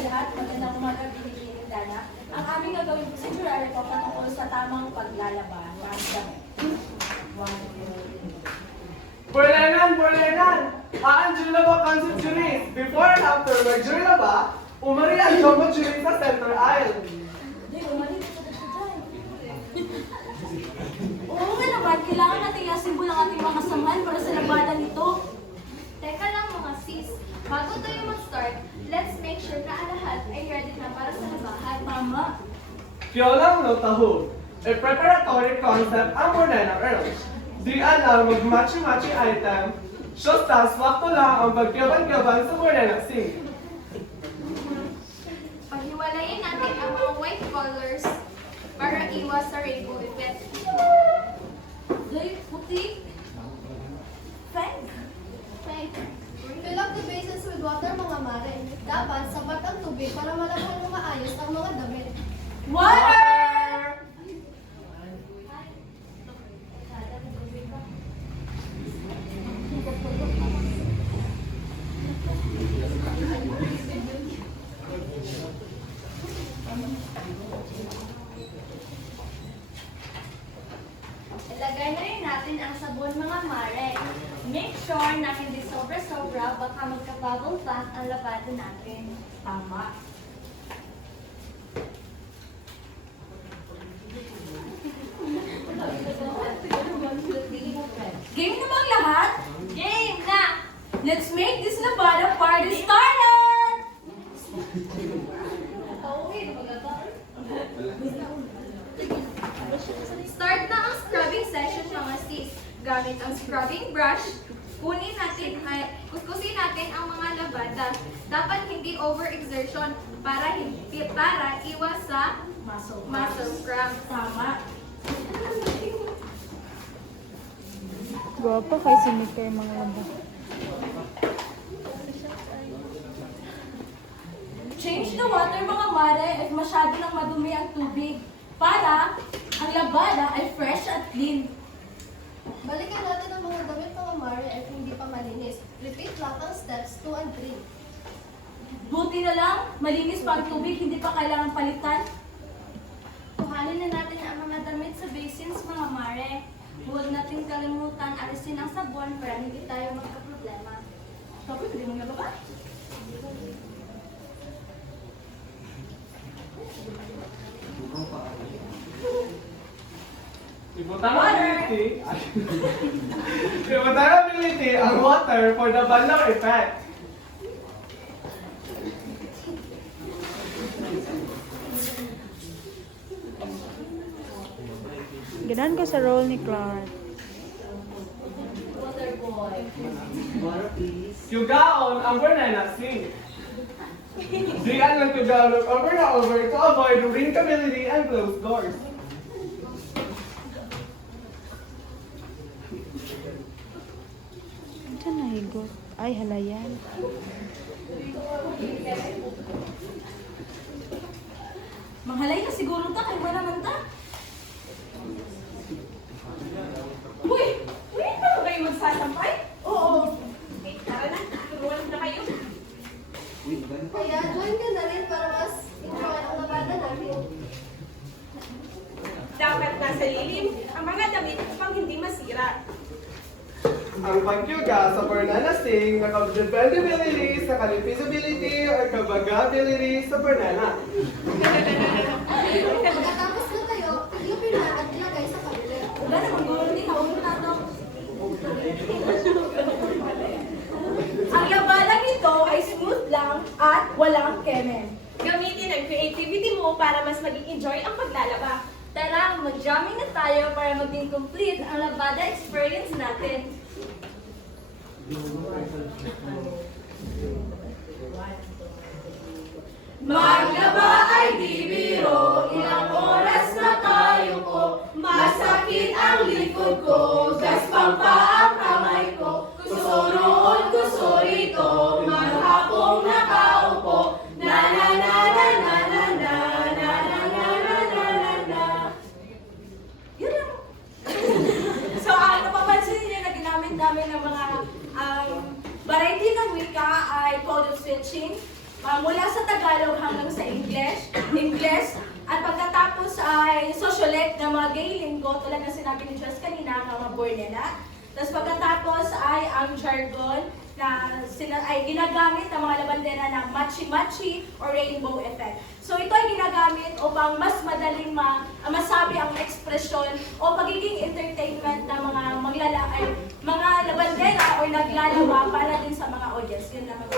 sa lahat. Magandang umaga, Pilipinas Dana. Ang aming gagawing procedure ay po patungkol sa tamang paglalaba ng damit. Buenan! Aan jurila ba concept juries? Before and after mag-jurila ba, umari ang jumbo jury sa center aisle. Hindi, umali ka sa dyan. Oo nga naman, kailangan natin i-assemble ang ating mga samahan para sa labada nito. Teka lang mga sis, bago tayo mag-start, let's make sure na ang lahat ay ready na para sa labahan. Tama. Kyolang no taho. A preparatory concept ang Bornena Earl. Di alam mag-matchy-matchy item. Shostas, wakto lang ang pagkyaban-kyaban sa Bornena Sing. Paghiwalayin natin ang mga white colors para iwas sa rainbow effect. Dahil puti. Thank. Fill up the basins with water mga mare. Dapat sapat ang tubig para malabhan mo maayos ang mga damit. Water! Ilagay na rin natin ang sabon mga mare. Make sure na hindi sobra-sobra baka magka-bubble bath ang labada natin. Tama. Game na bang lahat? Game na! Let's make this labada party started! Start na ang scrubbing session mga sis. Gamit ang scrubbing brush, kuskusin natin ang mga labada. Dapat hindi overexertion para iwas sa muscle cramp. Tama. Guwapo kay sumikay mga laba. Change the water mga mare at masyado nang madumi ang tubig para ang labada ay fresh at clean. Balikan natin ang mga damit mga mare at hindi pa malinis. Repeat lang ang steps 2 and 3. Buti na lang, malinis pa ang tubig, hindi pa kailangan palitan. Kuhanin na natin ang mga damit sa basins mga mare. Huwag natin kalimutan alisin ang sabon para hindi tayo magka-problema. Sabi, hindi mo nga ba? Ibutangability ang water for the bandang effect. Ganahan ko sa role ni Clark. Water boy. Yugaon ang Bornena Sing. Diyan lang yugaon over na over to avoid drinkability and closed doors. Ito na higot. Ay, halayan. Manghalay ka siguro ta, kaya wala man ta. Uy! Uy, pa ba kayo magsasampay? Oo. Okay, tara na. Turuan na kayo. Kaya join ka na rin para mas enjoy ang labada natin. Dapat nasa lilim ang mga damit upang hindi masira. Ang pagkyuga sa Bornena Sing nakapag-dependability sa kalipizability or kabagability sa Bornena. Pagkatapos na tayo, iglupin na at ilagay sa kapit. Wala naman gulo din, nauna na to. Ang labalang ito ay smooth lang at walang kemen. Gamitin ang creativity mo para mas maging enjoy ang paglalaba. Tara, mag-jamming na tayo para maging complete ang labada experience natin. Maglaba ay di biro, ilang oras na tayo po. Masakit ang likod ko, gaspang pa ang kamay ko. Kusoroon, kusorito, maghapong nakaupo. Na na na na na na na na na na na na na na. Yun lang. So, napapansin niyo na ginamit namin ng mga variety ng wika ay code of switching. mula sa Tagalog hanggang sa English, at pagkatapos ay sociolect na mga gay linggo, tulad na sinabi ni Joss kanina, mga Bornena. Tapos pagkatapos ay ang jargon na ay ginagamit ng mga labandera ng matchy-matchy or rainbow effect. So ito ay ginagamit upang mas madaling masabi ang ekspresyon o pagiging entertainment ng mga mga labandera o naglalaba para din sa mga audience. Yun naman.